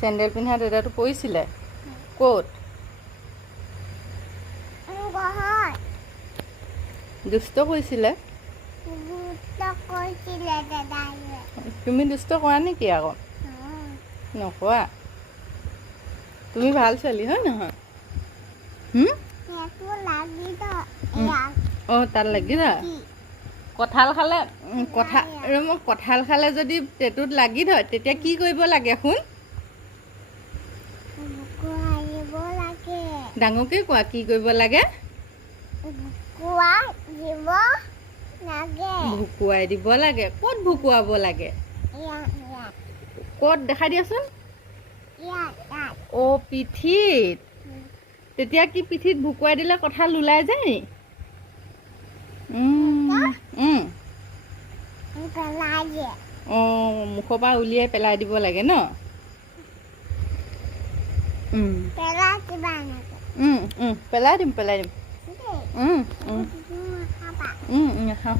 sandal পিন্ধা দাদাটো পৰিছিলে ক'ত দুষ্ট কৰিছিলে তুমি দুষ্ট কৰা নেকি আকৌ নকৰা তুমি ভাল ছোৱালী হয় নহয় অঁ তাত লাগি ধৰে কঁঠাল খালে কঁঠাল খালে যদি পেটত লাগি ধৰে তেতিয়া কি কৰিব লাগে শুন ডাঙৰকৈ কোৱা কি কৰিব লাগে ভুকুৱাই দিব লাগে ক'ত ভুকুৱাব লাগে ক'ত দেখাই দিয়াচোন অ' পিঠিত তেতিয়া কি পিঠিত ভুকুৱাই দিলে কঁঠাল ওলাই যায় অঁ মুখৰ পৰা উলিয়াই পেলাই দিব লাগে ন পেলাই দিম খাওঁ